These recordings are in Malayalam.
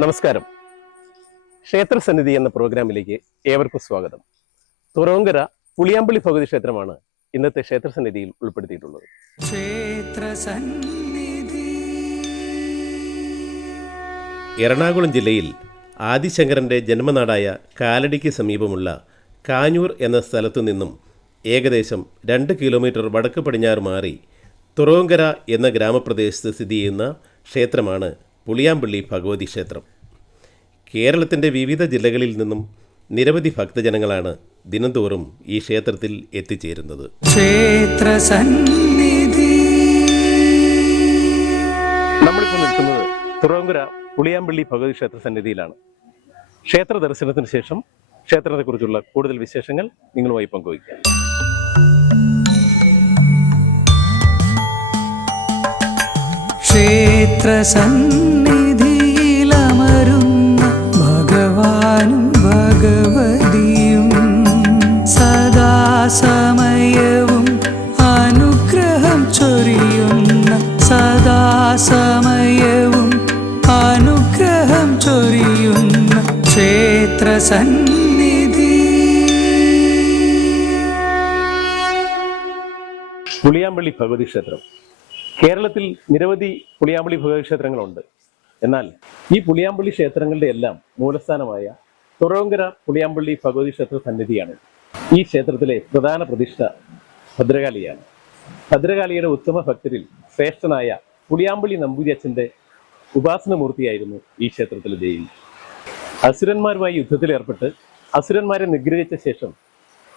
നമസ്കാരം. ക്ഷേത്രസന്നിധി എന്ന പ്രോഗ്രാമിലേക്ക് ഏവർക്കും സ്വാഗതം. തുറവങ്കര പുളിയാമ്പള്ളി ഭഗവതി ക്ഷേത്രമാണ് ഇന്നത്തെ ക്ഷേത്രസന്നിധിയിൽ ഉൾപ്പെടുത്തിയിട്ടുള്ളത്. എറണാകുളം ജില്ലയിൽ ആദിശങ്കരൻ്റെ ജന്മനാടായ കാലടിക്ക് സമീപമുള്ള കാഞ്ഞൂർ എന്ന സ്ഥലത്തു നിന്നും ഏകദേശം 2 കിലോമീറ്റർ വടക്ക് പടിഞ്ഞാറ് മാറി തുറവങ്കര എന്ന ഗ്രാമപ്രദേശത്ത് സ്ഥിതി ചെയ്യുന്ന ക്ഷേത്രമാണ് പുളിയാമ്പള്ളി ഭഗവതി ക്ഷേത്രം. കേരളത്തിൻ്റെ വിവിധ ജില്ലകളിൽ നിന്നും നിരവധി ഭക്തജനങ്ങളാണ് ദിനംതോറും ഈ ക്ഷേത്രത്തിൽ എത്തിച്ചേരുന്നത്. നമ്മളിപ്പോൾ നിൽക്കുന്നത് തുറവങ്കര പുളിയാമ്പള്ളി ഭഗവതി ക്ഷേത്ര സന്നിധിയിലാണ്. ക്ഷേത്ര ദർശനത്തിന് ശേഷം ക്ഷേത്രത്തെക്കുറിച്ചുള്ള കൂടുതൽ വിശേഷങ്ങൾ നിങ്ങളുമായി പങ്കുവയ്ക്കാം. ക്ഷേത്രസന്നിധിയിലമരുന്ന ഭഗവാനും ഭഗവതിയും സദാസമയവും അനുഗ്രഹം ചൊരിയുന്ന സദാസമയവും അനുഗ്രഹം ചൊരിയുന്ന ക്ഷേത്രസന്നിധി. പുളിയാമ്പള്ളി ഭഗവതി ക്ഷേത്രം. കേരളത്തിൽ നിരവധി പുളിയാമ്പള്ളി ഭഗവതി ക്ഷേത്രങ്ങളുണ്ട്. എന്നാൽ ഈ പുളിയാമ്പള്ളി ക്ഷേത്രങ്ങളുടെ എല്ലാം മൂലസ്ഥാനമായ തുറവങ്കര പുളിയാമ്പള്ളി ഭഗവതി ക്ഷേത്ര സന്നിധിയാണ്. ഈ ക്ഷേത്രത്തിലെ പ്രധാന പ്രതിഷ്ഠ ഭദ്രകാളിയാണ്. ഭദ്രകാളിയുടെ ഉത്തമ ഭക്തരിൽ ശ്രേഷ്ഠനായ പുളിയാമ്പള്ളി നമ്പൂതിരിയച്ഛൻ്റെ ഉപാസനമൂർത്തിയായിരുന്നു ഈ ക്ഷേത്രത്തിലെ ദേവി. അസുരന്മാരുമായി യുദ്ധത്തിലേർപ്പെട്ട് അസുരന്മാരെ നിഗ്രഹിച്ച ശേഷം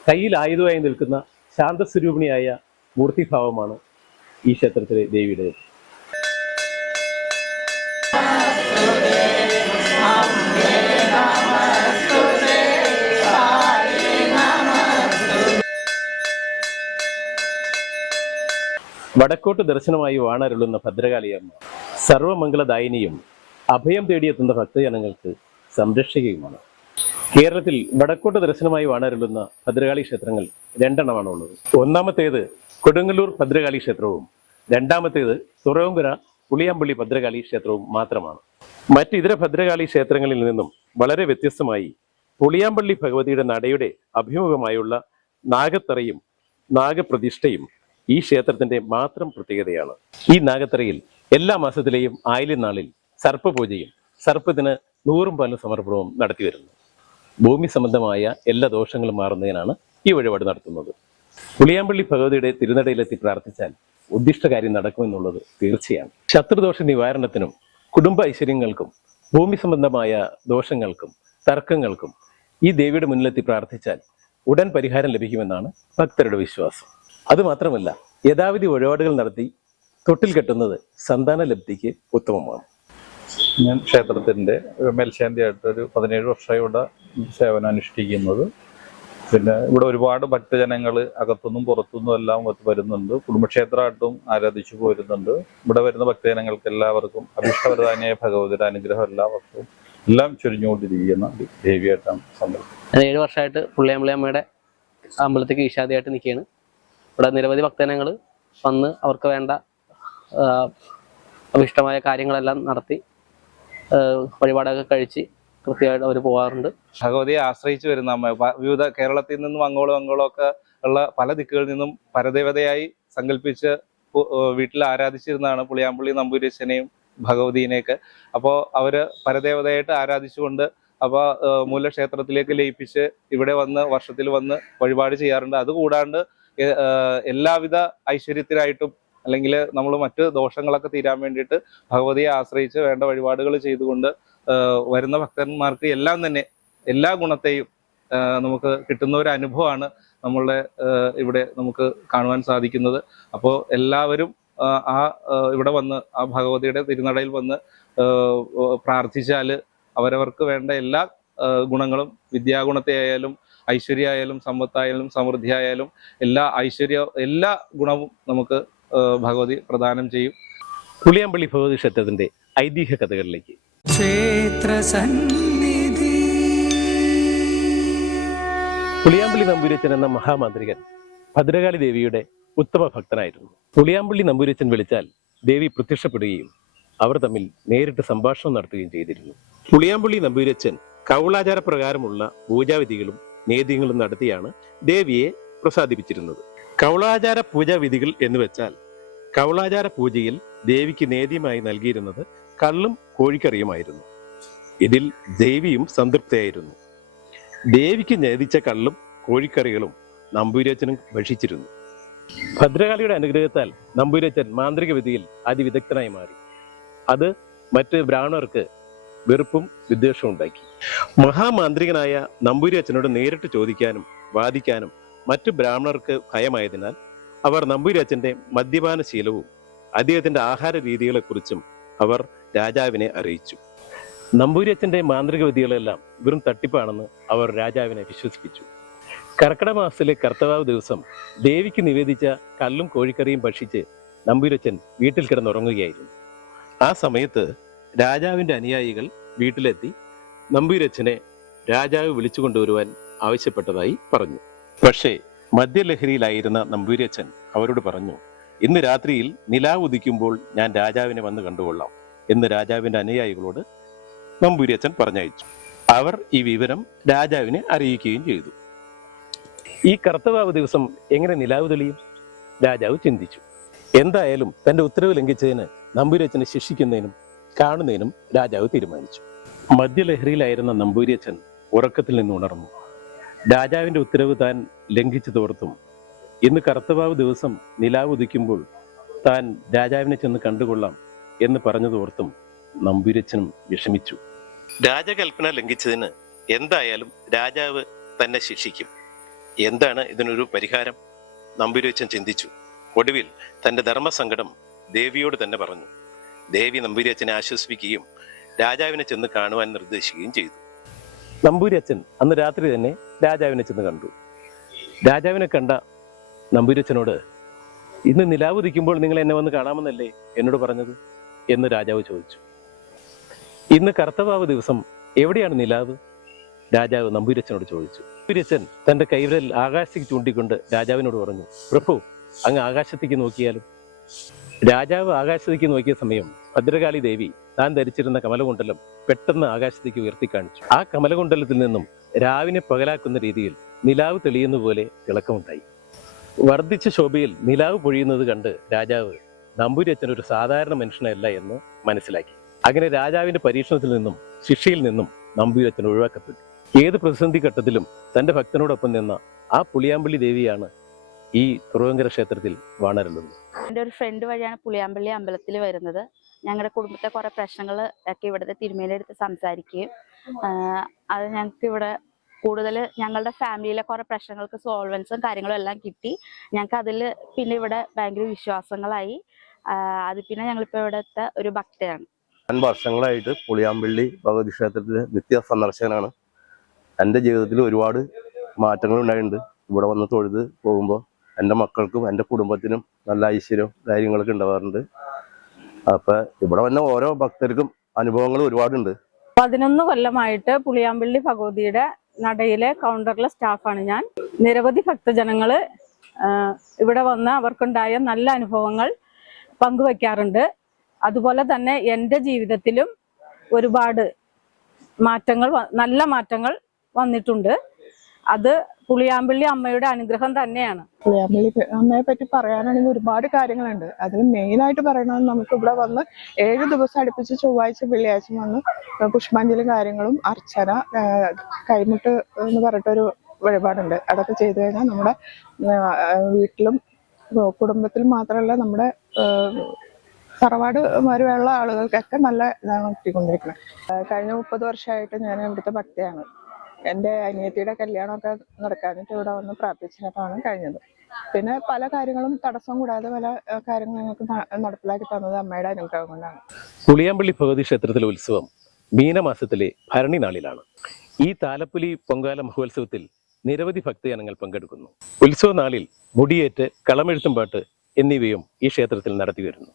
കയ്യിൽ ആയുധമായി നിൽക്കുന്ന ശാന്തസ്വരൂപിണിയായ മൂർത്തിഭാവമാണ് ഈ ക്ഷേത്രത്തിലെ ദേവിയുടെ. വടക്കോട്ട് ദർശനമായി വാണരുളുന്ന ഭദ്രകാളിയമ്മ സർവമംഗളദായിനിയും അഭയം തേടിയെത്തുന്ന ഭക്തജനങ്ങൾക്ക് സംരക്ഷകയുമാണ്. കേരളത്തിൽ വടക്കോട്ട് ദർശനമായി വാണരുളുന്ന ഭദ്രകാളി ക്ഷേത്രങ്ങൾ 2 എണ്ണമാണുള്ളത്. ഒന്നാമത്തേത് കൊടുങ്ങല്ലൂർ ഭദ്രകാളി ക്ഷേത്രവും രണ്ടാമത്തേത് തുറവങ്കര പുളിയാമ്പള്ളി ഭദ്രകാളി ക്ഷേത്രവും മാത്രമാണ്. മറ്റ് ഇതര ഭദ്രകാളി ക്ഷേത്രങ്ങളിൽ നിന്നും വളരെ വ്യത്യസ്തമായി പുളിയാമ്പള്ളി ഭഗവതിയുടെ നടയുടെ അഭിമുഖമായുള്ള നാഗത്തറയും നാഗപ്രതിഷ്ഠയും ഈ ക്ഷേത്രത്തിന്റെ മാത്രം പ്രത്യേകതയാണ്. ഈ നാഗത്തറയിൽ എല്ലാ മാസത്തിലെയും ആയില്യം നാളിൽ സർപ്പപൂജയും സർപ്പത്തിന് 100 പാലും സമർപ്പണവും നടത്തിവരുന്നു. ഭൂമി സംബന്ധമായ എല്ലാ ദോഷങ്ങളും മാറുന്നതിനാണ് ഈ വഴിപാട് നടത്തുന്നത്. പുളിയാമ്പള്ളി ഭഗവതിയുടെ തിരുനടയിലെത്തി പ്രാർത്ഥിച്ചാൽ ഉദ്ദിഷ്ടകാര്യം നടക്കുമെന്നുള്ളത് തീർച്ചയാണ്. ശത്രുദോഷ നിവാരണത്തിനും കുടുംബ ഐശ്വര്യങ്ങൾക്കും ഭൂമി സംബന്ധമായ ദോഷങ്ങൾക്കും തർക്കങ്ങൾക്കും ഈ ദേവിയുടെ മുന്നിലെത്തി പ്രാർത്ഥിച്ചാൽ ഉടൻ പരിഹാരം ലഭിക്കുമെന്നാണ് ഭക്തരുടെ വിശ്വാസം. അതുമാത്രമല്ല, യഥാവിധി വഴിപാടുകൾ നടത്തി തൊട്ടിൽ കെട്ടുന്നത് സന്താന ലബ്ധിക്ക് ഉത്തമമാണ്. ഞാൻ ക്ഷേത്രത്തിൻ്റെ മേൽശാന്തിയായിട്ട് ഒരു 17 വർഷമായി ഇവിടെ സേവനം അനുഷ്ഠിക്കുന്നത്. പിന്നെ ഇവിടെ ഒരുപാട് ഭക്തജനങ്ങൾ അകത്തുനിന്നും പുറത്തുനിന്നും എല്ലാം വരുന്നുണ്ട്. കുടുംബക്ഷേത്രമായിട്ടും ആരാധിച്ചു പോരുന്നുണ്ട്. ഇവിടെ വരുന്ന ഭക്തജനങ്ങൾക്ക് എല്ലാവർക്കും അഭിഷ്ടവരദാനിയായ ഭഗവതിയുടെ അനുഗ്രഹം എല്ലാ വർഷവും എല്ലാം ചൊരിഞ്ഞുകൊണ്ടിരിക്കുന്ന ദേവിയായിട്ടാണ് സങ്കല്പം. 7 വർഷമായിട്ട് പുള്ളിയാമ്പള്ളി അമ്മയുടെ അമ്പലത്തേക്ക് ഈശാദിയായിട്ട് നിൽക്കുകയാണ്. ഇവിടെ നിരവധി ഭക്തജനങ്ങൾ വന്ന് അവർക്ക് വേണ്ട അഭിഷ്ടമായ കാര്യങ്ങളെല്ലാം നടത്തി വഴിപാടൊക്കെ കഴിച്ച് കൃത്യമായിട്ട് അവർ പോകാറുണ്ട്. ഭഗവതിയെ ആശ്രയിച്ചു വരുന്ന അമ്മ വിവിധ കേരളത്തിൽ നിന്നും അങ്ങോളം ഒക്കെ ഉള്ള പല ദിക്കുകളിൽ നിന്നും പരദേവതയായി സങ്കല്പിച്ച് വീട്ടിൽ ആരാധിച്ചിരുന്നതാണ് പുളിയാമ്പള്ളി നമ്പൂതിരിയച്ഛനെയും ഭഗവതിനെയൊക്കെ. അപ്പോൾ അവര് പരദേവതയായിട്ട് ആരാധിച്ചുകൊണ്ട് അപ്പോൾ മൂലക്ഷേത്രത്തിലേക്ക് ലയിപ്പിച്ച് ഇവിടെ വന്ന് വർഷത്തിൽ വന്ന് വഴിപാട് ചെയ്യാറുണ്ട്. അതുകൂടാണ്ട് എല്ലാവിധ ഐശ്വര്യത്തിനായിട്ടും അല്ലെങ്കിൽ നമ്മൾ മറ്റ് ദോഷങ്ങളൊക്കെ തീരാൻ വേണ്ടിയിട്ട് ഭഗവതിയെ ആശ്രയിച്ച് വേണ്ട വഴിപാടുകൾ ചെയ്തുകൊണ്ട് വരുന്ന ഭക്തന്മാർക്ക് എല്ലാം തന്നെ എല്ലാ ഗുണത്തെയും നമുക്ക് കിട്ടുന്ന ഒരു അനുഭവമാണ് നമ്മളുടെ ഇവിടെ നമുക്ക് കാണുവാൻ സാധിക്കുന്നത്. അപ്പോൾ എല്ലാവരും ഇവിടെ വന്ന് ആ ഭഗവതിയുടെ തിരുനടയിൽ വന്ന് പ്രാർത്ഥിച്ചാൽ അവരവർക്ക് വേണ്ട എല്ലാ ഗുണങ്ങളും വിദ്യാഗുണത്തെ ആയാലും ഐശ്വര്യമായാലും സമ്പത്തായാലും സമൃദ്ധിയായാലും എല്ലാ ഗുണവും നമുക്ക് ഭഗവതി പ്രദാനം ചെയ്യും. പുളിയാമ്പള്ളി ഭഗവതി ക്ഷേത്രത്തിന്റെ ഐതിഹ്യ കഥകളിലേക്ക്. പുളിയാമ്പള്ളി നമ്പൂതിരിയച്ഛൻ എന്ന മഹാമാന്ത്രികൻ ഭദ്രകാളി ദേവിയുടെ ഉത്തമ ഭക്തനായിരുന്നു. പുളിയാമ്പള്ളി നമ്പൂരിച്ചൻ വിളിച്ചാൽ ദേവി പ്രത്യക്ഷപ്പെടുകയും അവർ തമ്മിൽ നേരിട്ട് സംഭാഷണം നടത്തുകയും ചെയ്തിരുന്നു. പുളിയാമ്പള്ളി നമ്പൂരിച്ചൻ കൗളാചാര പ്രകാരമുള്ള പൂജാവിധികളും നേദ്യങ്ങളും നടത്തിയാണ് ദേവിയെ പ്രസാദിപ്പിച്ചിരുന്നത്. കൗളാചാര പൂജാവിധികൾ എന്ന് വെച്ചാൽ കൗളാചാര പൂജയിൽ ദേവിക്ക് നേദ്യമായി നൽകിയിരുന്നത് കള്ളും കോഴിക്കറിയുമായിരുന്നു. ഇതിൽ ദേവിയും സംതൃപ്തയായിരുന്നു. ദേവിക്ക് നേദിച്ച കള്ളും കോഴിക്കറികളും നമ്പൂരിച്ചനും ഭക്ഷിച്ചിരുന്നു. ഭദ്രകാളിയുടെ അനുഗ്രഹത്താൽ നമ്പൂരിച്ചൻ മാന്ത്രിക വിധിയിൽ അതിവിദഗ്ധനായി മാറി. അത് മറ്റ് ബ്രാഹ്മണർക്ക് വെറുപ്പും വിദ്വേഷവും ഉണ്ടാക്കി. മഹാമാന്ത്രികനായ നമ്പൂരിച്ചനോട് നേരിട്ട് ചോദിക്കാനും വാദിക്കാനും മറ്റു ബ്രാഹ്മണർക്ക് ഭയമായതിനാൽ അവർ നമ്പൂരിച്ചന്റെ മദ്യപാന ശീലവും അദ്ദേഹത്തിന്റെ ആഹാര രീതികളെക്കുറിച്ചും അവർ രാജാവിനെ അറിയിച്ചു. നമ്പൂരിച്ചന്റെ മാന്ത്രിക വിദ്യകളെല്ലാം വെറും തട്ടിപ്പാണെന്ന് അവർ രാജാവിനെ വിശ്വസിപ്പിച്ചു. കർക്കിടക മാസത്തിലെ കർത്തവാവ് ദിവസം ദേവിക്ക് നിവേദിച്ച കള്ളും കോഴിക്കറിയും ഭക്ഷിച്ച് നമ്പൂരിച്ചൻ വീട്ടിൽ കിടന്നുറങ്ങുകയായിരുന്നു. ആ സമയത്ത് രാജാവിന്റെ അനുയായികൾ വീട്ടിലെത്തി നമ്പൂരിച്ചനെ രാജാവ് വിളിച്ചു കൊണ്ടുവരുവാൻ ആവശ്യപ്പെട്ടതായി പറഞ്ഞു. പക്ഷേ മദ്യലഹരിയിലായിരുന്ന നമ്പൂരിച്ചൻ അവരോട് പറഞ്ഞു, ഇന്ന് രാത്രിയിൽ നിലാവ് ഉദിക്കുമ്പോൾ ഞാൻ രാജാവിനെ വന്ന് കണ്ടുകൊള്ളാം എന്ന് രാജാവിന്റെ അനുയായികളോട് നമ്പൂരിച്ചൻ പറഞ്ഞയച്ചു. അവർ ഈ വിവരം രാജാവിനെ അറിയിക്കുകയും ചെയ്തു. ഈ കർത്തവാവ് ദിവസം എങ്ങനെ നിലാവ് തെളിയും? രാജാവ് ചിന്തിച്ചു. എന്തായാലും തന്റെ ഉത്തരവ് ലംഘിച്ചതിന് നമ്പൂരിച്ചനെ ശിക്ഷിക്കുന്നതിനും കാണുന്നതിനും രാജാവ് തീരുമാനിച്ചു. മദ്യലഹരിയിലായിരുന്ന നമ്പൂരിച്ചൻ ഉറക്കത്തിൽ നിന്ന് ഉണർന്നു. രാജാവിന്റെ ഉത്തരവ് താൻ ലംഘിച്ചു തോർത്തും ഇന്ന് കർത്തവാവ് ദിവസം നിലാവ് ഉദിക്കുമ്പോൾ താൻ രാജാവിനെ ചെന്ന് കണ്ടുകൊള്ളാം എന്ന് പറഞ്ഞു തോർത്തും നമ്പൂരിച്ചനും വിഷമിച്ചു. രാജകൽപ്പന ലംഘിച്ചതിന് എന്തായാലും രാജാവ് തന്നെ ശിക്ഷിക്കും. എന്താണ് ഇതിനൊരു പരിഹാരം? നമ്പൂരിച്ചൻ ചിന്തിച്ചു. ഒടുവിൽ തന്റെ ധർമ്മസങ്കടം ദേവിയോട് തന്നെ പറഞ്ഞു. ദേവി നമ്പൂരിച്ചനെ ആശ്വസിപ്പിക്കുകയും രാജാവിനെ ചെന്ന് കാണുവാൻ നിർദ്ദേശിക്കുകയും ചെയ്തു. നമ്പൂരിച്ചൻ അന്ന് രാത്രി തന്നെ രാജാവിനെ ചെന്ന് കണ്ടു. രാജാവിനെ കണ്ട നമ്പൂരിച്ചനോട്, ഇന്ന് നിലാവ് ഉദിക്കുമ്പോൾ നിങ്ങൾ എന്നെ വന്ന് കാണാമെന്നല്ലേ എന്നോട് പറഞ്ഞത് എന്ന് രാജാവ് ചോദിച്ചു. ഇന്ന് കർത്തവാവ് ദിവസം എവിടെയാണ് നിലാവ്? രാജാവ് നമ്പൂരിച്ചനോട് ചോദിച്ചു. നമ്പൂരിച്ചൻ തന്റെ കൈവിരൽ ആകാശത്തേക്ക് ചൂണ്ടിക്കൊണ്ട് രാജാവിനോട് പറഞ്ഞു, പ്രഭു, അങ്ങ് ആകാശത്തേക്ക് നോക്കിയാലും. രാജാവ് ആകാശത്തേക്ക് നോക്കിയ സമയം ഭദ്രകാളി ദേവി താൻ ധരിച്ചിരുന്ന കമലകുണ്ടലം പെട്ടെന്ന് ആകാശത്തേക്ക് ഉയർത്തി കാണിച്ചു. ആ കമലകുണ്ടലത്തിൽ നിന്നും രാവിനെ പകലാക്കുന്ന രീതിയിൽ നിലാവ് തെളിയുന്ന പോലെ തിളക്കമുണ്ടായി. വർദ്ധിച്ച ശോഭയിൽ നിലാവ് പൊഴിയുന്നത് കണ്ട് രാജാവ് നമ്പൂരിച്ചൻ ഒരു സാധാരണ മനുഷ്യനല്ല എന്ന് മനസ്സിലാക്കി. അങ്ങനെ രാജാവിന്റെ പരീക്ഷണത്തിൽ നിന്നും ശിക്ഷയിൽ നിന്നും നമ്പൂരിച്ചൻ ഒഴിവാക്കപ്പെട്ടു. ഏത് പ്രതിസന്ധി ഘട്ടത്തിലും തന്റെ ഭക്തനോടൊപ്പം നിന്ന ആ പുളിയാമ്പള്ളി ദേവിയാണ് ഈ തുറവങ്കര ക്ഷേത്രത്തിൽ വാണരുളുന്നത്. എൻ്റെ ഒരു ഫ്രണ്ട് വഴിയാണ് പുളിയാമ്പള്ളി അമ്പലത്തിൽ വരുന്നത്. ഞങ്ങളുടെ കുടുംബത്തെ കുറെ പ്രശ്നങ്ങൾ ഒക്കെ ഇവിടുത്തെ തിരുമേനിയുടെ അടുത്ത് സംസാരിക്കുകയും അത് ഞങ്ങൾക്ക് ഇവിടെ കൂടുതൽ ഞങ്ങളുടെ ഫാമിലിയിലെ കുറെ പ്രശ്നങ്ങൾക്ക് സോൾവൻസും കാര്യങ്ങളും എല്ലാം കിട്ടി. ഞങ്ങൾക്ക് അതിൽ പിന്നെ ഇവിടെ ഭയങ്കര വിശ്വാസങ്ങളായി. അത് പിന്നെ ഞങ്ങളിപ്പോൾ ഇവിടുത്തെ ഒരു ഭക്തയാണ്. ഞാൻ വർഷങ്ങളായിട്ട് പുളിയാമ്പള്ളി ഭഗവതി ക്ഷേത്രത്തിലെ നിത്യ സന്ദർശകനാണ്. എൻ്റെ ജീവിതത്തിൽ ഒരുപാട് മാറ്റങ്ങൾ ഉണ്ടായിട്ടുണ്ട്. ഇവിടെ വന്ന് തൊഴുത് പോകുമ്പോൾ എൻ്റെ മക്കൾക്കും എൻ്റെ കുടുംബത്തിനും നല്ല ഐശ്വര്യവും കാര്യങ്ങളൊക്കെ ഉണ്ടാവാറുണ്ട്. അപ്പം ഇവിടെ വന്ന ഓരോ ഭക്തർക്കും അനുഭവങ്ങൾ ഒരുപാടുണ്ട്. 11 കൊല്ലമായിട്ട് പുളിയാമ്പള്ളി ഭഗവതിയുടെ നടയിലെ കൗണ്ടറിലെ സ്റ്റാഫാണ് ഞാൻ. നിരവധി ഭക്തജനങ്ങൾ ഇവിടെ വന്ന് അവർക്കുണ്ടായ നല്ല അനുഭവങ്ങൾ പങ്കുവയ്ക്കാറുണ്ട്. അതുപോലെ തന്നെ എൻ്റെ ജീവിതത്തിലും ഒരുപാട് മാറ്റങ്ങൾ, നല്ല മാറ്റങ്ങൾ വന്നിട്ടുണ്ട്. അത് പുളിയാമ്പള്ളി അമ്മയുടെ അനുഗ്രഹം തന്നെയാണ്. പുളിയാമ്പള്ളി അമ്മയെ പറ്റി പറയാനാണെങ്കിൽ ഒരുപാട് കാര്യങ്ങളുണ്ട്. അതിൽ മെയിനായിട്ട് പറയണത് നമുക്ക് ഇവിടെ വന്ന് 7 ദിവസം അടുപ്പിച്ച് ചൊവ്വാഴ്ച വെള്ളിയാഴ്ച വന്ന് പുഷ്പാഞ്ജലി കാര്യങ്ങളും അർച്ചന, കൈമുട്ട് എന്ന് പറഞ്ഞിട്ടൊരു വഴിപാടുണ്ട്. അതൊക്കെ ചെയ്തു കഴിഞ്ഞാൽ നമ്മുടെ വീട്ടിലും കുടുംബത്തിലും മാത്രമല്ല നമ്മുടെ തറവാടുമാരുള്ള ആളുകൾക്കൊക്കെ നല്ല ഇതാണ് കിട്ടിക്കൊണ്ടിരിക്കുന്നത്. കഴിഞ്ഞ 30 വർഷമായിട്ട് ഞാൻ ഇവിടുത്തെ ഭക്തയാണ്. എൻ്റെ അനിയത്തിയുടെ കല്യാണമൊക്കെ നടക്കാനിട്ട് ഇവിടെ വന്ന് പ്രാർത്ഥിച്ചിട്ടാണ് കഴിഞ്ഞത്. പിന്നെ പല കാര്യങ്ങളും തടസ്സം കൂടാതെ പല കാര്യങ്ങളും ഞങ്ങൾക്ക് നടപ്പിലാക്കി തന്നത് അമ്മയുടെ അനുഗ്രഹം കൊണ്ടാണ്. പുളിയാമ്പള്ളി ഭഗവതി ക്ഷേത്രത്തിലെ ഉത്സവം മീനമാസത്തിലെ ഭരണി നാളിലാണ്. ഈ താലപ്പൊലി പൊങ്കാല മഹോത്സവത്തിൽ നിരവധി ഭക്തജനങ്ങൾ പങ്കെടുക്കുന്നു. ഉത്സവ നാളിൽ മുടിയേറ്റ്, കളമെഴുത്തും പാട്ട് എന്നിവയും ഈ ക്ഷേത്രത്തിൽ നടത്തി വരുന്നു.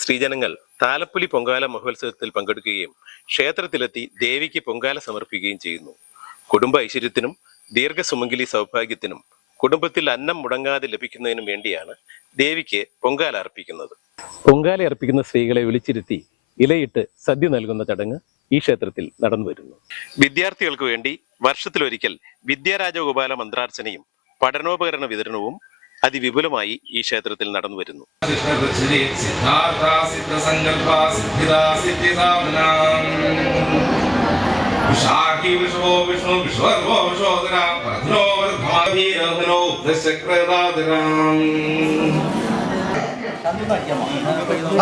സ്ത്രീജനങ്ങൾ താലപ്പൊലി പൊങ്കാല മഹോത്സവത്തിൽ പങ്കെടുക്കുകയും ക്ഷേത്രത്തിലെത്തി ദേവിക്ക് പൊങ്കാല സമർപ്പിക്കുകയും ചെയ്യുന്നു. കുടുംബ ഐശ്വര്യത്തിനും ദീർഘസുമംഗലി സൗഭാഗ്യത്തിനും കുടുംബത്തിൽ അന്നം മുടങ്ങാതെ ലഭിക്കുന്നതിനും വേണ്ടിയാണ് ദേവിക്ക് പൊങ്കാല അർപ്പിക്കുന്നത്. പൊങ്കാല അർപ്പിക്കുന്ന സ്ത്രീകളെ വിളിച്ചിരുത്തി ഇലയിട്ട് സദ്യ നൽകുന്ന ചടങ്ങ് ഈ ക്ഷേത്രത്തിൽ നടന്നു വരുന്നു. വിദ്യാർത്ഥികൾക്ക് വേണ്ടി വർഷത്തിലൊരിക്കൽ വിദ്യാരാജഗോപാല മന്ത്രാർച്ചനയും പഠനോപകരണ വിതരണവും അതിവിപുലമായി ഈ ക്ഷേത്രത്തിൽ നടന്നു വരുന്നു.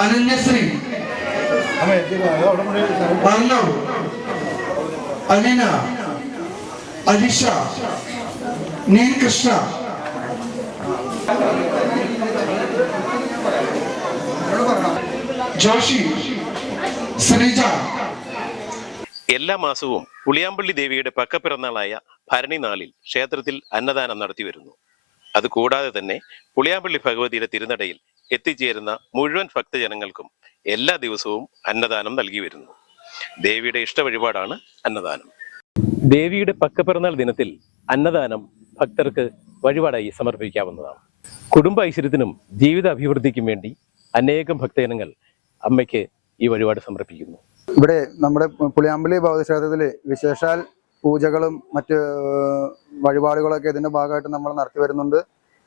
അനന്യശ്രീ, അർണവ്, അലിന, അലിഷ, നീൽകൃഷ്ണ, ജോഷി, ശ്രീജ. എല്ലാ മാസവും പുളിയാമ്പള്ളി ദേവിയുടെ പക്കപ്പിറന്നാളായ ഭരണി നാളിൽ ക്ഷേത്രത്തിൽ അന്നദാനം നടത്തി വരുന്നു. അതുകൂടാതെ തന്നെ പുളിയാമ്പള്ളി ഭഗവതിയുടെ തിരുനടയിൽ എത്തിച്ചേരുന്ന മുഴുവൻ ഭക്തജനങ്ങൾക്കും എല്ലാ ദിവസവും അന്നദാനം നൽകി വരുന്നു. ദേവിയുടെ ഇഷ്ട വഴിപാടാണ് അന്നദാനം. ദേവിയുടെ പക്കപ്പിറന്നാൾ ദിനത്തിൽ അന്നദാനം ഭക്തർക്ക് വഴിപാടായി സമർപ്പിക്കാവുന്നതാണ്. കുടുംബ ഐശ്വര്യത്തിനും ജീവിത അഭിവൃദ്ധിക്കും വേണ്ടി അനേകം ഭക്തജനങ്ങൾ അമ്മയ്ക്ക് ഈ വഴിപാട് സമർപ്പിക്കുന്നു. ഇവിടെ നമ്മുടെ പുളിയാമ്പള്ളി ഭഗവതി വിശേഷാൽ പൂജകളും മറ്റ് വഴിപാടുകളൊക്കെ ഇതിന്റെ ഭാഗമായിട്ട് നമ്മൾ നടത്തി വരുന്നുണ്ട്.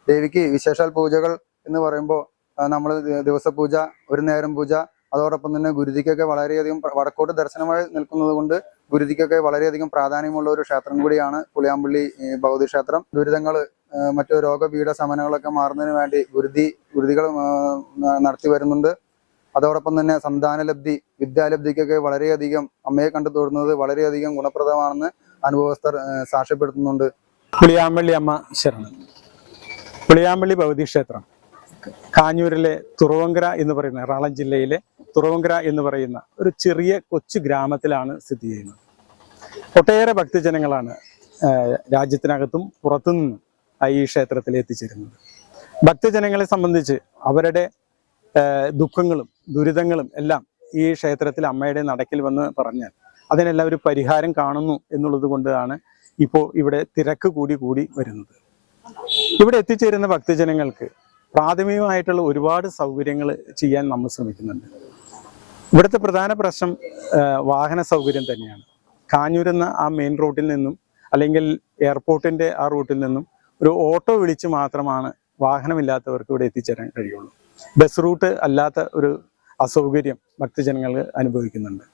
ദേവിക്ക് വിശേഷാൽ പൂജകൾ എന്ന് പറയുമ്പോൾ നമ്മൾ ദിവസപൂജ, ഒരു നേരം പൂജ, അതോടൊപ്പം തന്നെ ഗുരുതിക്കൊക്കെ വളരെയധികം വടക്കോട്ട് ദർശനമായി നിൽക്കുന്നത് കൊണ്ട് ഗുരുതിക്കൊക്കെ വളരെയധികം പ്രാധാന്യമുള്ള ഒരു ക്ഷേത്രം കൂടിയാണ് പുളിയാമ്പള്ളി ഭഗവതി ക്ഷേത്രം. ദുരിതങ്ങൾ, മറ്റു രോഗപീഠ ശമനങ്ങളൊക്കെ മാറുന്നതിന് വേണ്ടി ഗുരുതികൾ നടത്തി വരുന്നുണ്ട്. അതോടൊപ്പം തന്നെ സന്താനലബ്ധി, വിദ്യാലബ്ധിക്കൊക്കെ വളരെയധികം അമ്മയെ കണ്ടു തൊഴുന്നത് വളരെയധികം ഗുണപ്രദമാണെന്ന് അനുഭവസ്ഥർ സാക്ഷ്യപ്പെടുത്തുന്നുണ്ട്. പുളിയാമ്പള്ളി അമ്മ ശരണം. പുളിയാമ്പള്ളി ഭഗവതി ക്ഷേത്രം കാഞ്ഞൂരിലെ തുറവങ്കര എന്ന് പറയുന്ന, എറണാകുളം ജില്ലയിലെ തുറവങ്കര എന്ന് പറയുന്ന ഒരു ചെറിയ കൊച്ചു ഗ്രാമത്തിലാണ് സ്ഥിതി ചെയ്യുന്നത്. ഒട്ടേറെ ഭക്തജനങ്ങളാണ് രാജ്യത്തിനകത്തും പുറത്തുനിന്നും ഈ ക്ഷേത്രത്തിൽ എത്തിച്ചേരുന്നത്. ഭക്തജനങ്ങളെ സംബന്ധിച്ച് അവരുടെ ദുഃഖങ്ങളും ദുരിതങ്ങളും എല്ലാം ഈ ക്ഷേത്രത്തിൽ അമ്മയുടെ നടക്കിൽ വന്ന് പറഞ്ഞാൽ അതിനെല്ലാം ഒരു പരിഹാരം കാണുന്നു എന്നുള്ളത് കൊണ്ടാണ് ഇപ്പോൾ ഇവിടെ തിരക്ക് കൂടി വരുന്നത്. ഇവിടെ എത്തിച്ചേരുന്ന ഭക്തജനങ്ങൾക്ക് പ്രാഥമികമായിട്ടുള്ള ഒരുപാട് സൗകര്യങ്ങൾ ചെയ്യാൻ നമ്മൾ ശ്രമിക്കുന്നുണ്ട്. ഇവിടുത്തെ പ്രധാന പ്രശ്നം വാഹന സൗകര്യം തന്നെയാണ്. കാഞ്ഞൂരെന്ന ആ മെയിൻ റൂട്ടിൽ നിന്നും അല്ലെങ്കിൽ എയർപോർട്ടിന്റെ ആ റൂട്ടിൽ നിന്നും ഒരു ഓട്ടോ വിളിച്ച് മാത്രമാണ് വാഹനമില്ലാത്തവർക്ക് ഇവിടെ എത്തിച്ചേരാൻ കഴിയുള്ളൂ. ബസ് റൂട്ട് അല്ലാത്ത ഒരു അസൗകര്യം ഭക്തജനങ്ങൾ അനുഭവിക്കുന്നുണ്ട്.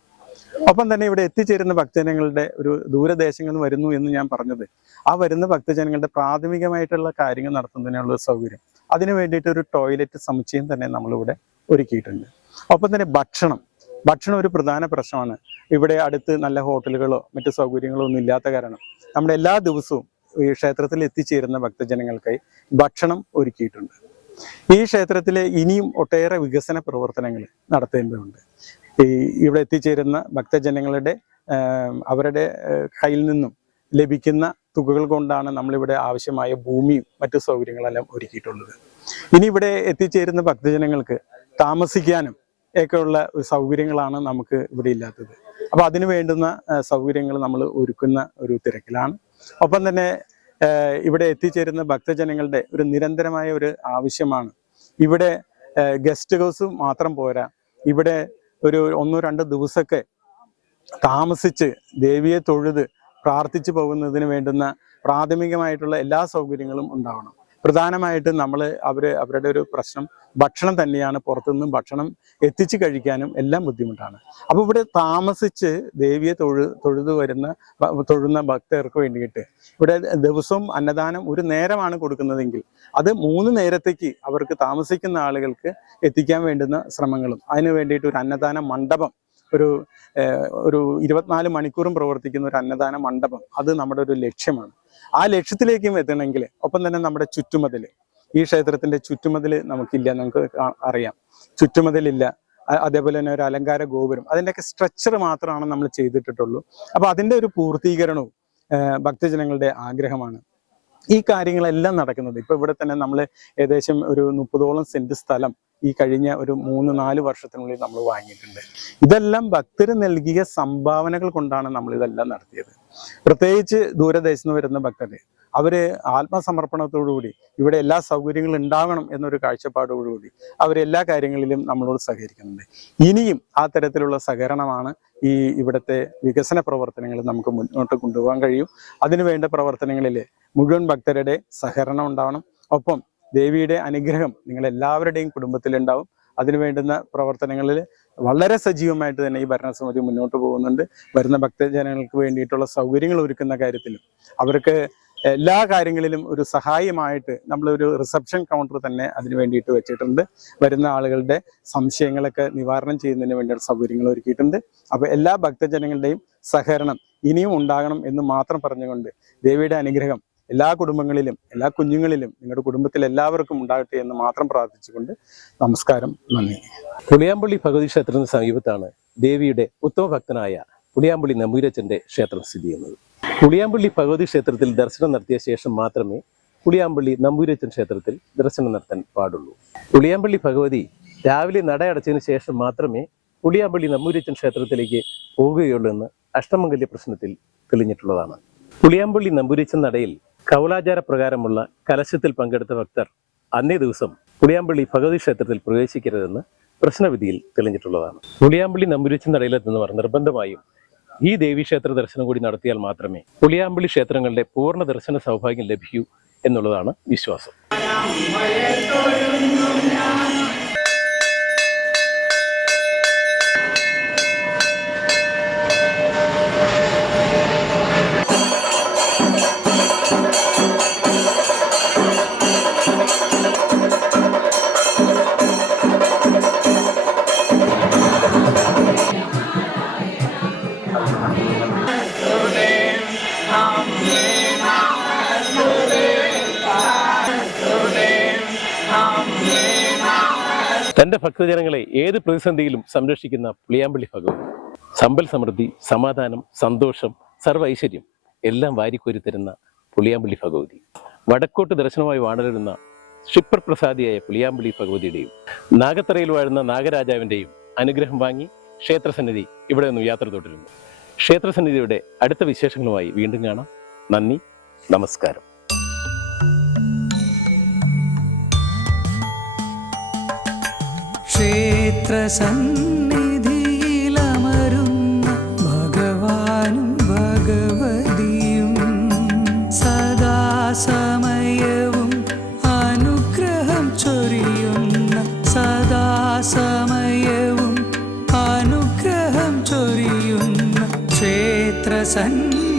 ഒപ്പം തന്നെ ഇവിടെ എത്തിച്ചേരുന്ന ഭക്തജനങ്ങളുടെ ഒരു ദൂരദേശങ്ങളിൽ നിന്ന് വരുന്നു എന്ന് ഞാൻ പറഞ്ഞത്, ആ വരുന്ന ഭക്തജനങ്ങളുടെ പ്രാഥമികമായിട്ടുള്ള കാര്യങ്ങൾ നടത്തുന്നതിനുള്ള സൗകര്യം, അതിനു വേണ്ടിയിട്ട് ഒരു ടോയ്ലറ്റ് സമുച്ചയം തന്നെ നമ്മളിവിടെ ഒരുക്കിയിട്ടുണ്ട്. ഒപ്പം തന്നെ ഭക്ഷണം ഒരു പ്രധാന പ്രശ്നമാണ്. ഇവിടെ അടുത്ത് നല്ല ഹോട്ടലുകളോ മറ്റു സൗകര്യങ്ങളോ ഒന്നും ഇല്ലാത്ത കാരണം നമ്മുടെ എല്ലാ ദിവസവും ഈ ക്ഷേത്രത്തിൽ എത്തിച്ചേരുന്ന ഭക്തജനങ്ങൾക്കായി ഭക്ഷണം ഒരുക്കിയിട്ടുണ്ട്. ഈ ക്ഷേത്രത്തിലെ ഇനിയും ഒട്ടേറെ വികസന പ്രവർത്തനങ്ങൾ നടത്തേണ്ടതുണ്ട്. ഇവിടെ എത്തിച്ചേരുന്ന ഭക്തജനങ്ങളുടെ അവരുടെ കയ്യിൽ നിന്നും ലഭിക്കുന്ന തുകകൾ കൊണ്ടാണ് നമ്മളിവിടെ ആവശ്യമായ ഭൂമിയും മറ്റു സൗകര്യങ്ങളെല്ലാം ഒരുക്കിയിട്ടുള്ളത്. ഇനി ഇവിടെ എത്തിച്ചേരുന്ന ഭക്തജനങ്ങൾക്ക് താമസിക്കാനും ഒക്കെയുള്ള സൗകര്യങ്ങളാണ് നമുക്ക് ഇവിടെ ഇല്ലാത്തത്. അപ്പോൾ അതിനു വേണ്ടുന്ന സൗകര്യങ്ങൾ നമ്മൾ ഒരുക്കുന്ന ഒരു തിരക്കിലാണ്. ഒപ്പം തന്നെ ഇവിടെ എത്തിച്ചേരുന്ന ഭക്തജനങ്ങളുടെ ഒരു നിരന്തരമായ ഒരു ആവശ്യമാണ്, ഇവിടെ ഗസ്റ്റ് ഹൗസ് മാത്രം പോരാ, ഇവിടെ ഒരു 1-2 ദിവസമൊക്കെ താമസിച്ച് ദേവിയെ തൊഴുത് പ്രാർത്ഥിച്ചു പോകുന്നതിന് വേണ്ടുന്ന പ്രാഥമികമായിട്ടുള്ള എല്ലാ സൗകര്യങ്ങളും ഉണ്ടാവണം. പ്രധാനമായിട്ടും അവരുടെ ഒരു പ്രശ്നം ഭക്ഷണം തന്നെയാണ്. പുറത്തുനിന്നും ഭക്ഷണം എത്തിച്ചു കഴിക്കാനും എല്ലാം ബുദ്ധിമുട്ടാണ്. അപ്പോൾ ഇവിടെ താമസിച്ച് ദേവിയെ തൊഴുന്ന ഭക്തർക്ക് വേണ്ടിയിട്ട് ഇവിടെ ദിവസവും അന്നദാനം ഒരു നേരമാണ് കൊടുക്കുന്നതെങ്കിൽ അത് 3 നേരത്തേക്ക് അവർക്ക് താമസിക്കുന്ന ആളുകൾക്ക് എത്തിക്കാൻ വേണ്ടുന്ന ശ്രമങ്ങളും അതിനു വേണ്ടിയിട്ട് ഒരു അന്നദാന മണ്ഡപം, ഒരു 24 മണിക്കൂറും പ്രവർത്തിക്കുന്ന ഒരു അന്നദാന മണ്ഡപം, അത് നമ്മുടെ ഒരു ലക്ഷ്യമാണ്. ആ ലക്ഷ്യത്തിലേക്കും എത്തണമെങ്കിൽ ഒപ്പം തന്നെ നമ്മുടെ ചുറ്റുമതിൽ, ഈ ക്ഷേത്രത്തിന്റെ ചുറ്റുമതിൽ നമുക്കില്ല, നമുക്ക് അറിയാം, ചുറ്റുമതിലില്ല. അതേപോലെ തന്നെ ഒരു അലങ്കാര ഗോപുരം, അതിൻ്റെയൊക്കെ സ്ട്രക്ചർ മാത്രമാണ് നമ്മൾ ചെയ്തിട്ടുള്ളൂ. അപ്പൊ അതിൻ്റെ ഒരു പൂർത്തീകരണവും ഭക്തജനങ്ങളുടെ ആഗ്രഹമാണ്. ഈ കാര്യങ്ങളെല്ലാം നടക്കുന്നത്. ഇപ്പൊ ഇവിടെ തന്നെ നമ്മൾ ഏകദേശം ഒരു 30ഓളം സെന്റ് സ്ഥലം ഈ കഴിഞ്ഞ ഒരു 3-4 വർഷത്തിനുള്ളിൽ നമ്മൾ വാങ്ങിയിട്ടുണ്ട്. ഇതെല്ലാം ഭക്തർ നൽകിയ സംഭാവനകൾ കൊണ്ടാണ് നമ്മൾ ഇതെല്ലാം നടത്തിയത്. പ്രത്യേകിച്ച് ദൂരദേശത്ത് നിന്ന് വരുന്ന ഭക്തര് അവര് ആത്മസമർപ്പണത്തോടുകൂടി ഇവിടെ എല്ലാ സൗകര്യങ്ങളും ഉണ്ടാകണം എന്നൊരു കാഴ്ചപ്പാടോടുകൂടി അവരെല്ലാ കാര്യങ്ങളിലും നമ്മളോട് സഹകരിക്കുന്നുണ്ട്. ഇനിയും ആ തരത്തിലുള്ള സഹകരണമാണ് ഈ ഇവിടുത്തെ വികസന പ്രവർത്തനങ്ങൾ നമുക്ക് മുന്നോട്ട് കൊണ്ടുപോകാൻ കഴിയും. അതിനുവേണ്ട പ്രവർത്തനങ്ങളിൽ മുഴുവൻ ഭക്തരുടെ സഹകരണം ഉണ്ടാവണം. ഒപ്പം ദേവിയുടെ അനുഗ്രഹം നിങ്ങളെല്ലാവരുടെയും കുടുംബത്തിലുണ്ടാവും. അതിനു വേണ്ടുന്ന പ്രവർത്തനങ്ങളിൽ വളരെ സജീവമായിട്ട് തന്നെ ഈ ഭരണസമിതി മുന്നോട്ട് പോകുന്നുണ്ട്. വരുന്ന ഭക്തജനങ്ങൾക്ക് വേണ്ടിയിട്ടുള്ള സൗകര്യങ്ങൾ ഒരുക്കുന്ന കാര്യത്തിലും അവർക്ക് എല്ലാ കാര്യങ്ങളിലും ഒരു സഹായമായിട്ട് നമ്മളൊരു റിസപ്ഷൻ കൗണ്ടർ തന്നെ അതിന് വേണ്ടിയിട്ട് വെച്ചിട്ടുണ്ട്. വരുന്ന ആളുകളുടെ സംശയങ്ങളൊക്കെ നിവാരണം ചെയ്യുന്നതിന് വേണ്ടിയുള്ള സൗകര്യങ്ങൾ ഒരുക്കിയിട്ടുണ്ട്. അപ്പോൾ എല്ലാ ഭക്തജനങ്ങളുടെയും സഹകരണം ഇനിയും ഉണ്ടാകണം എന്ന് മാത്രം പറഞ്ഞുകൊണ്ട് ദേവിയുടെ അനുഗ്രഹം എല്ലാ കുടുംബങ്ങളിലും എല്ലാ കുഞ്ഞുങ്ങളിലും നിങ്ങളുടെ കുടുംബത്തിൽ എല്ലാവർക്കും ഉണ്ടാകട്ടെ എന്ന് മാത്രം പ്രാർത്ഥിച്ചുകൊണ്ട് നമസ്കാരം, നന്ദി. പുളിയാമ്പള്ളി ഭഗവതി ക്ഷേത്രത്തിന് സമീപത്താണ് ദേവിയുടെ ഉത്തമ ഭക്തനായ പുളിയാമ്പള്ളി നമ്പൂതിരിയച്ഛന്റെ ക്ഷേത്രം സ്ഥിതി ചെയ്യുന്നത്. പുളിയാമ്പള്ളി ഭഗവതി ക്ഷേത്രത്തിൽ ദർശനം നടത്തിയ ശേഷം മാത്രമേ പുളിയാമ്പള്ളി നമ്പൂതിരിയച്ഛൻ ക്ഷേത്രത്തിൽ ദർശനം നടത്താൻ പാടുള്ളൂ. പുളിയാമ്പള്ളി ഭഗവതി രാവിലെ നട അടച്ചതിന് ശേഷം മാത്രമേ പുളിയാമ്പള്ളി നമ്പൂതിരിയച്ഛൻ ക്ഷേത്രത്തിലേക്ക് പോവുകയുള്ളൂ എന്ന് അഷ്ടമംഗല്യ പ്രശ്നത്തിൽ തെളിഞ്ഞിട്ടുള്ളതാണ്. പുളിയാമ്പള്ളി നമ്പൂതിരിയച്ഛൻ നടയിൽ കൗലാചാര പ്രകാരമുള്ള കലശത്തിൽ പങ്കെടുത്ത ഭക്തർ അന്നേ ദിവസം പുളിയാമ്പള്ളി ഭഗവതി ക്ഷേത്രത്തിൽ പ്രവേശിക്കരുതെന്ന് പ്രശ്നവിധിയിൽ തെളിഞ്ഞിട്ടുള്ളതാണ്. പുളിയാമ്പള്ളി നമ്പൂതിരിയച്ഛൻ നടയിലെത്തുന്നവർ നിർബന്ധമായും ഈ ദേവീക്ഷേത്ര ദർശനം കൂടി നടത്തിയാൽ മാത്രമേ പുളിയാമ്പള്ളി ക്ഷേത്രങ്ങളുടെ പൂർണ്ണ ദർശന സൗഭാഗ്യം ലഭിക്കൂ എന്നുള്ളതാണ് വിശ്വാസം. തന്റെ ഭക്തജനങ്ങളെ ഏത് പ്രതിസന്ധിയിലും സംരക്ഷിക്കുന്ന പുളിയാമ്പള്ളി ഭഗവതി സമ്പൽ സമൃദ്ധി, സമാധാനം, സന്തോഷം, സർവ്വ ഐശ്വര്യം എല്ലാം വാരിക്കോരി തരുന്ന പുളിയാമ്പള്ളി ഭഗവതി, വടക്കോട്ട് ദർശനമായി വാണരുന്ന ക്ഷിപ്രപ്രസാദിയായ പുളിയാമ്പള്ളി ഭഗവതിയുടെയും നാഗത്തറയിൽ വാഴുന്ന നാഗരാജാവിൻ്റെയും അനുഗ്രഹം വാങ്ങി ക്ഷേത്രസന്നിധി ഇവിടെ നിന്നും യാത്ര തുടരുന്നു. ക്ഷേത്രസന്നിധിയുടെ അടുത്ത വിശേഷങ്ങളുമായി വീണ്ടും കാണാം. നന്ദി, നമസ്കാരം. ക്ഷേത്രസന്നിധിയിലമരുന്ന ഭഗവാനും ഭഗവതിയും സദാസമയവും അനുഗ്രഹം ചൊരിയുന്ന സദാസമയവും അനുഗ്രഹം ചൊരിയുന്ന ക്ഷേത്രസന്നിധി